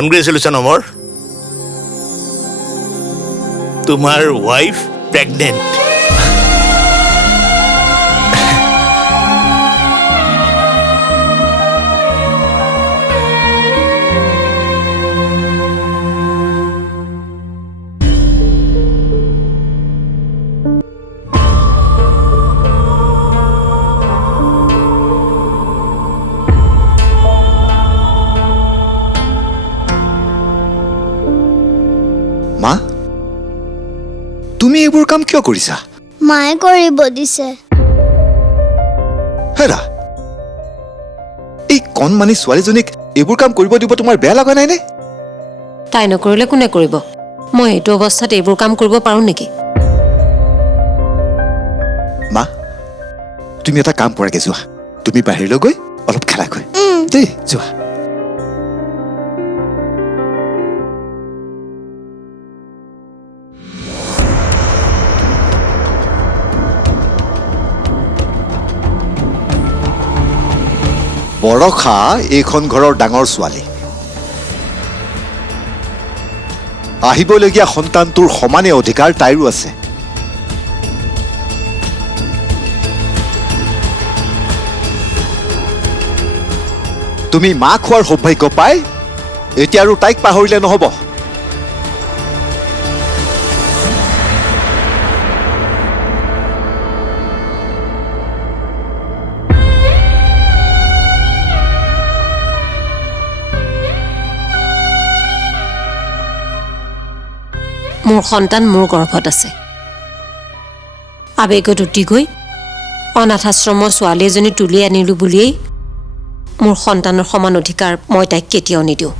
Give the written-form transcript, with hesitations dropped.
congratulation অমৰ তোমাৰ wife pregnant মা তুমি এইবোৰ কাম কিয় কৰিছা মায়ে কৰিব দিছে হেৰা এই কণমানি ছোৱালীজনীক এইবোৰ কাম কৰিব দিব তোমাৰ বেয়া লগা নাই নে তাই নকৰিলে কোনে কৰিব মই এইটো অৱস্থাত এইবোৰ কাম কৰিব পাৰো নেকি মা তুমি এটা কাম কৰাগে যোৱা তুমি বাহিৰলৈ গৈ অলপ খেলাগৈ দেই যোৱা বৰষা এইখন ঘৰৰ ডাঙৰ ছোৱালী আহিবলগীয়া সন্তানটোৰ সমানে অধিকাৰ তাইৰো আছে তুমি মাক হোৱাৰ সৌভাগ্য পাই এতিয়া আৰু তাইক পাহৰিলে নহব মোৰ সন্তান মোৰ গৰ্ভত আছে আবেগত উটি গৈ অনাথ আশ্ৰমৰ ছোৱালী এজনী তুলি আনিলো বুলিয়েই মোৰ সন্তানৰ সমান অধিকাৰ মই তাইক কেতিয়াও নিদিওঁ